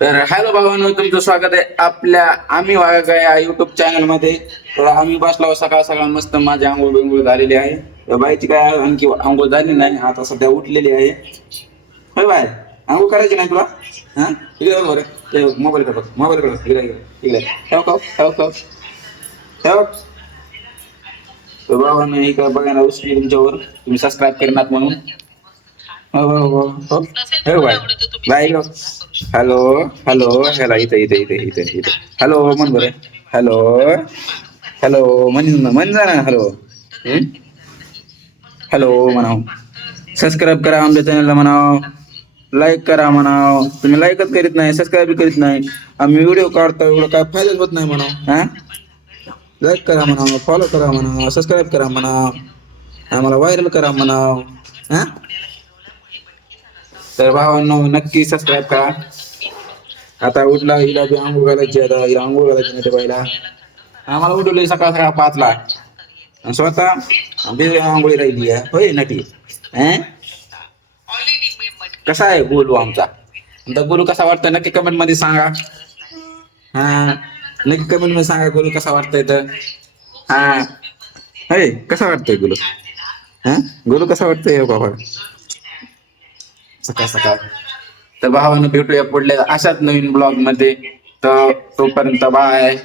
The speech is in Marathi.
तर हॅलो भावानो तुमचं स्वागत आहे आपल्या आम्ही वाघ या युट्यूब चॅनलमध्ये. तर आम्ही बसला सकाळ सकाळ मस्त माझी आंघोळ बिंगोळ झालेली आहे. बाईची काय आणखी आंघोळ झाली नाही आता सध्या उठलेली आहे. होय बाय आंघोळ करायची नाही तुला? हा? इकडे बरं. मोबाईल कडे मोबाईल कडे इकडे इकडे ठेव खाऊ ठेव खाऊ ठेव. तर भावांनो काय बघायला उचली तुमच्यावर. तुम्ही सबस्क्राईब करणार म्हणून. हो हो हो हो हो बाय बाय हॅलो हॅलो इथे इथे इथे इथे इथे हॅलो म्हण बरं हॅलो हॅलो म्हण म्हण जा ना हॅलो हॅलो म्हणाव सबस्क्राईब करा आमच्या चॅनलला म्हणाव लाईक करा म्हणाव तुम्ही लाईकच करीत नाही सबस्क्राईब करीत नाही आम्ही व्हिडिओ काढतो एवढं काय फायदाच होत नाही म्हणाव हा लाईक करा म्हणाव फॉलो करा म्हणाव सबस्क्राईब करा म्हणाव आम्हाला व्हायरल करा म्हणाव हा तर भावांनो नक्की सबस्क्राईब करा. आता उठला हिला बी आंघोळ घालायची आता. हिला आंघोळ घालायची नाही त्या बाईला. आम्हाला उठवले सकाळ सकाळ पाचला. आणि स्वतः बी आंघोळी राहिली आहे. होय नटी? कसा आहे गोलू आमचा? आमचा गोलू कसा वाटतोय? नक्की कमेंटमध्ये सांगा. हा नक्की कमेंटमध्ये सांगा गोलू कसा वाटतोय तर. हा. हे कसा वाटतोय गोलू हा? गोलू कसा वाटतोय बाबा? सकाळ सकाळ. तर भावानं भेटूया पुढल्या अशाच नवीन ब्लॉगमध्ये. तर तोपर्यंत बाय